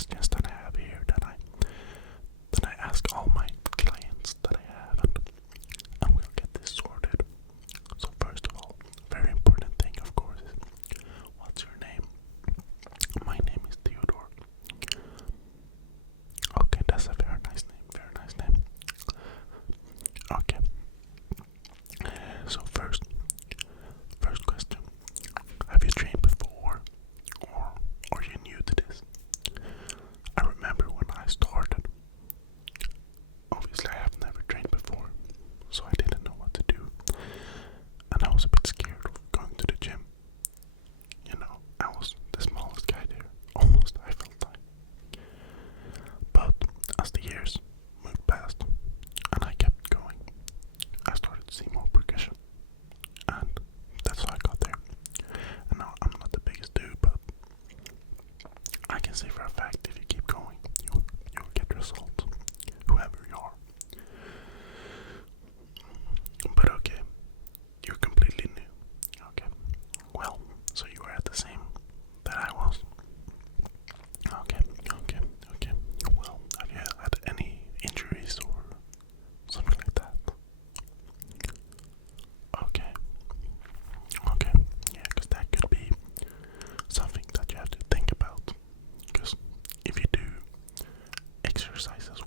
questions that I have here that I ask all my clients that I have, and we'll get this sorted. So first of all, very important thing, of course, is what's your name? My name is Theodore. Okay, that's a very nice name. Very nice name. Okay. So first question: have you trained before, or are you new to this? I remember when I started. Obviously, I have never trained before, so I didn't know what to do, and I was a bit scared of going to the gym. You know, I was the smallest guy there, almost. I felt like. But as the years moved past, and I kept going, I started to see more progression, and that's how I got there. And now I'm not the biggest dude, but I can say for a fact if you keep going, you'll get results, whoever you are. But okay, you're completely new. Okay, well, so you were at the same that I was. Okay. Well, have you had any injuries or something like that? Okay, yeah, because that could be something that you have to think about. Because if you do exercises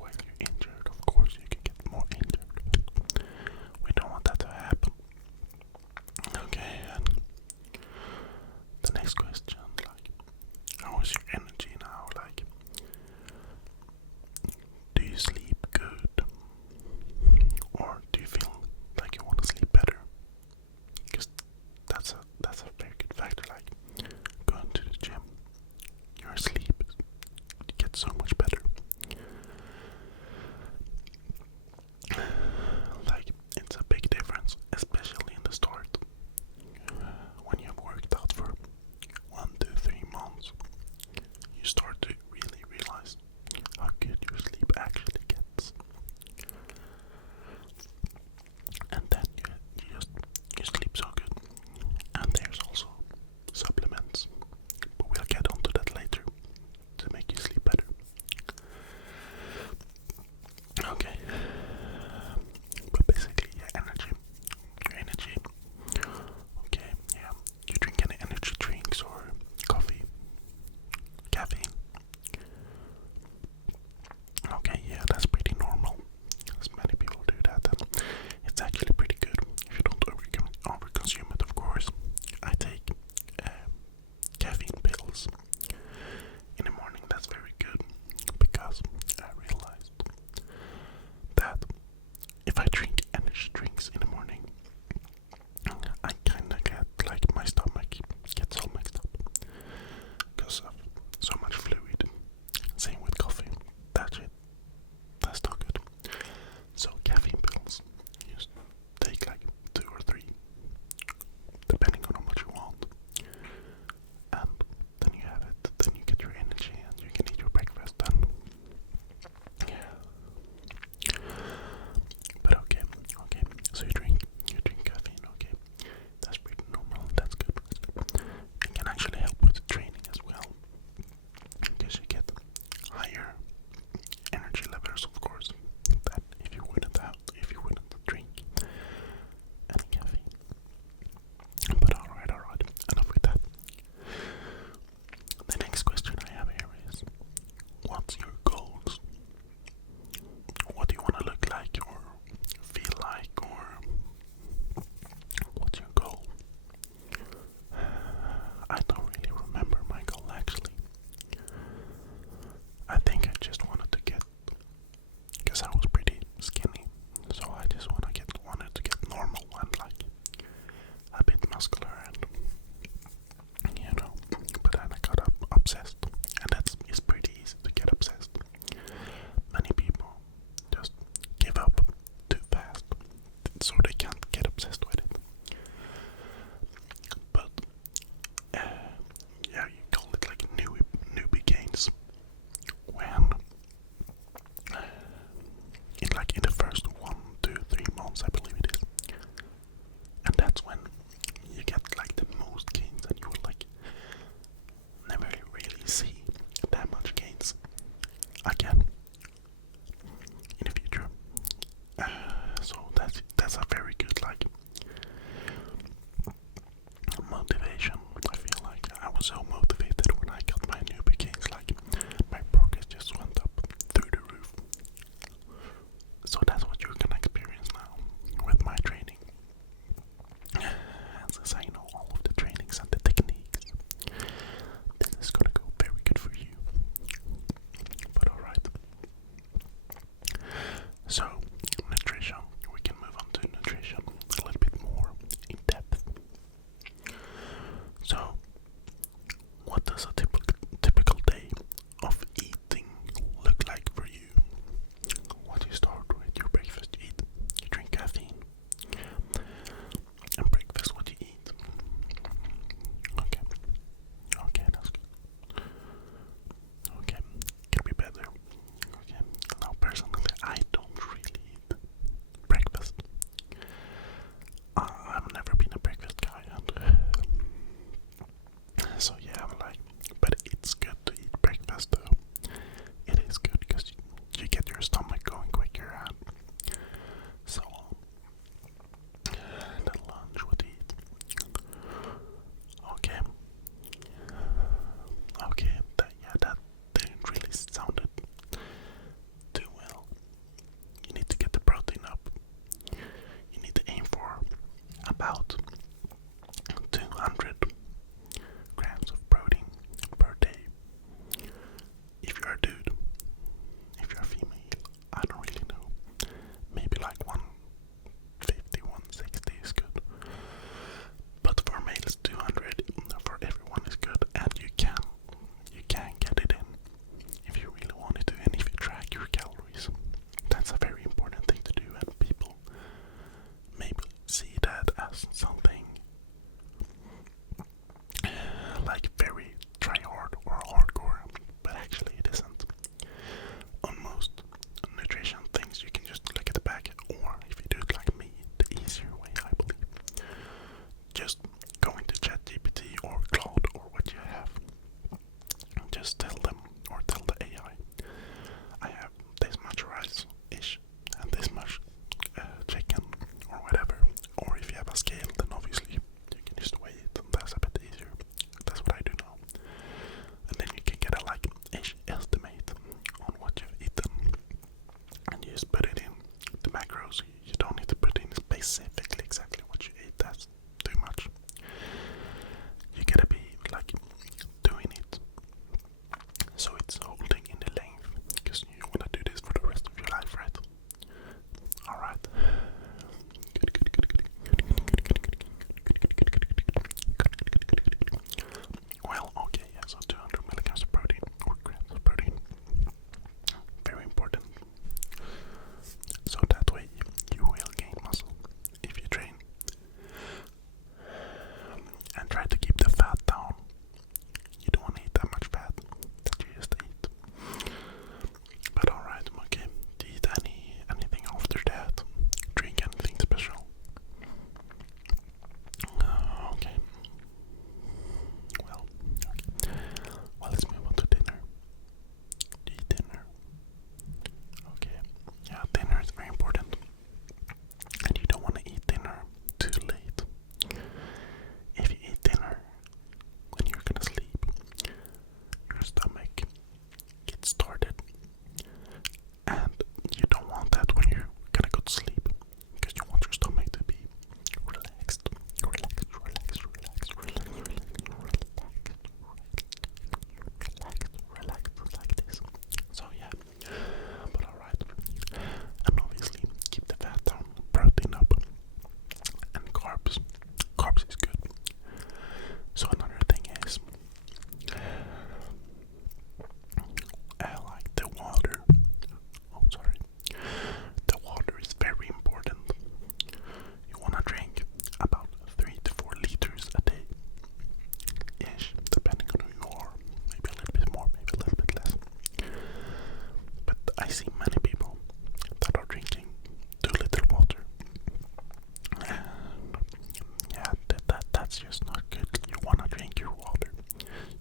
I see many people that are drinking too little water. And yeah, that's just not good. You wanna drink your water.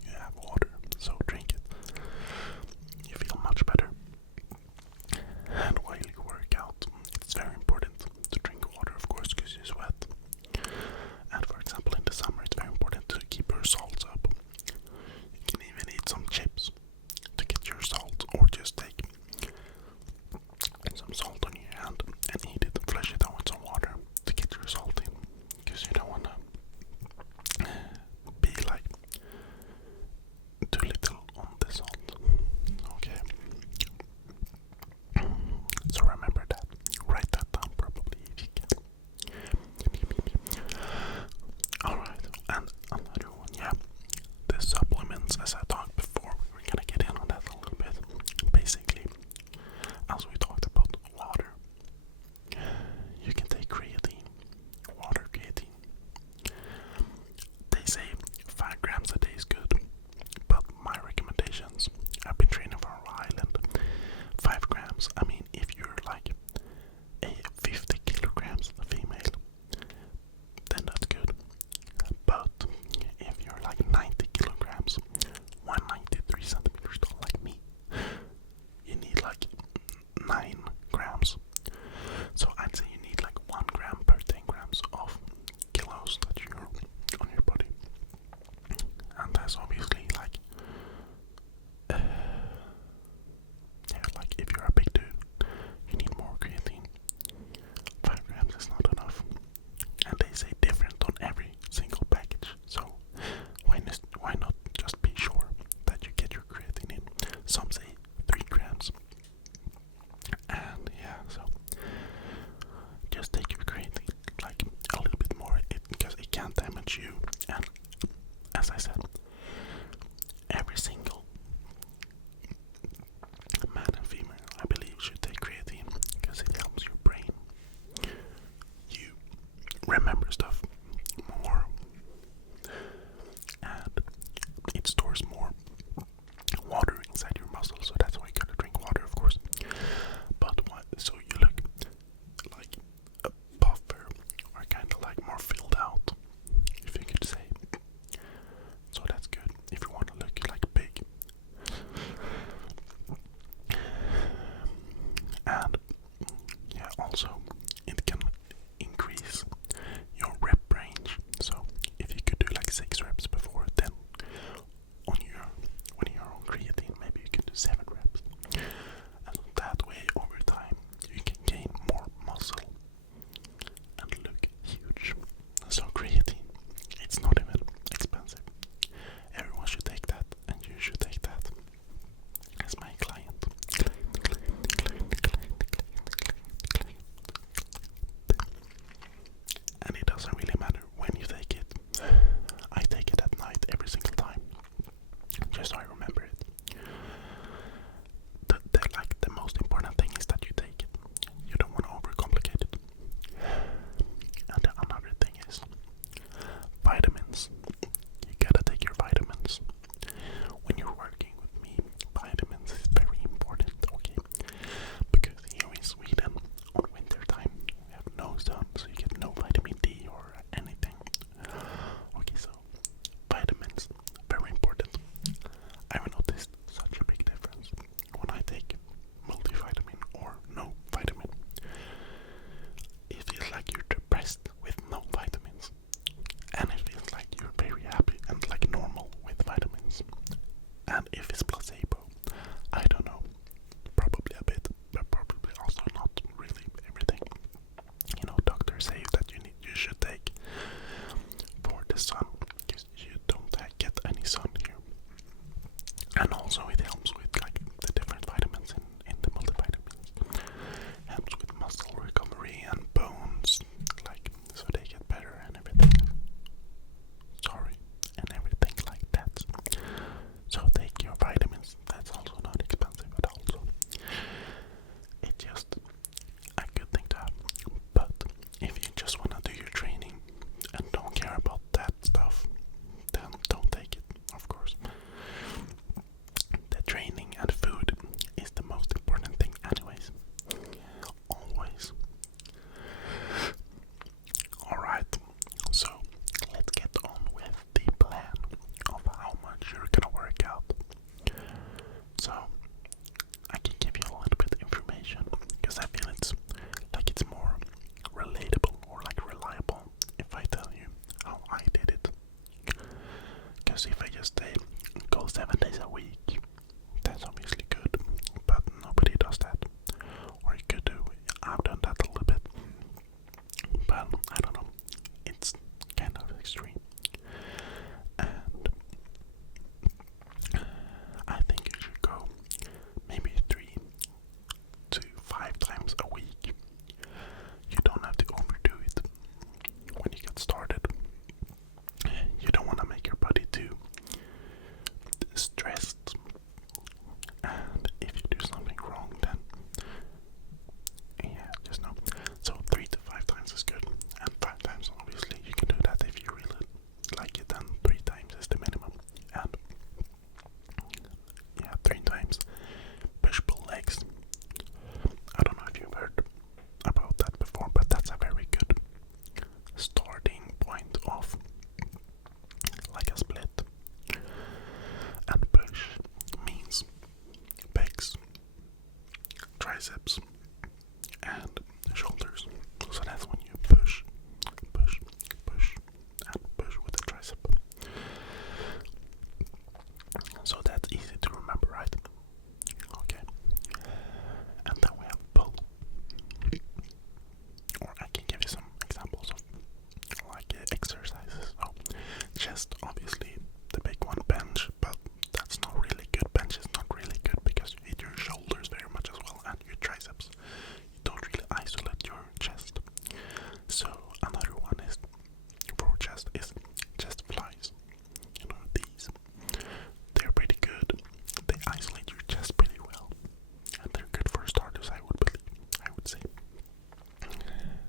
You have water, so drink it. You feel much better. And while you work out, it's very important to drink water, of course, because you sweat. And for example, in the summer, it's very important to keep your salts up. You can even eat some chips to get your salt, or just take triceps and shoulders. So that's when you push, push, push, and push with the tricep. So that's easy to remember, right? Okay. And then we have pull. Or I can give you some examples of like exercises. So chest, obviously the big one, bench, but that's not really good. Bench is not really good because you hit your shoulders very much as well and your triceps. You don't really isolate your chest. So another one is for chest is chest flies. You know, these. They're pretty good. They isolate your chest pretty well. And they're good for starters, I would say.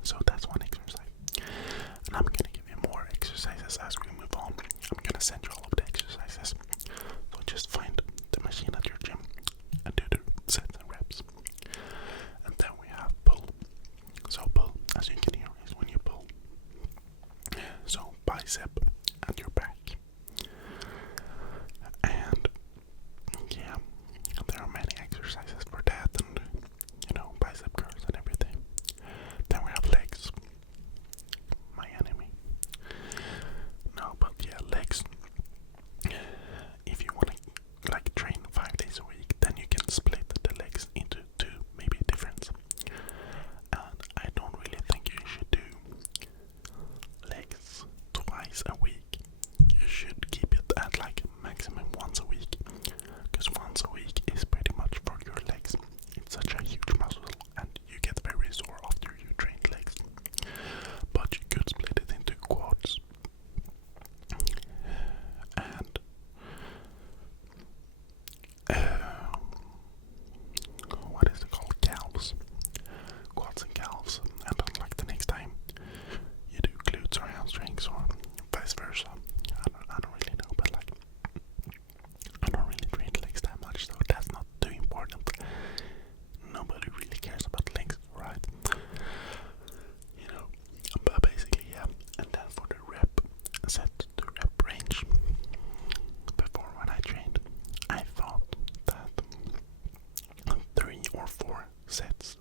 So that's one exercise. And I'm gonna give you more exercises as we move on. I'm gonna send you all of the exercises. So just find the machine at your gym and do the sets and reps. And then we have pull. So pull, as you can hear, is when you pull. So bicep and your back. And yeah, there are many exercises for that, and you know, bicep curls and everything. Then we have legs. My enemy. No, but yeah, legs. If you want to like train 5 days a week, then you can split the legs into 2, maybe different. And I don't really think you should do legs twice a week. You should keep it at like maximum once a week, because once a week is pretty much for your legs. It's such a huge muscle and you get very sore after you train legs. But you could split it into quads and what is it called? Calves. Quads and calves. And then like the next time you do glutes or hamstrings or vice versa. I don't really know, but like I don't really train legs that much, so that's not too important. Nobody really cares about legs, right? You know, but basically, yeah. And then for the rep, set the rep range. Before when I trained, I thought that 3 or 4 sets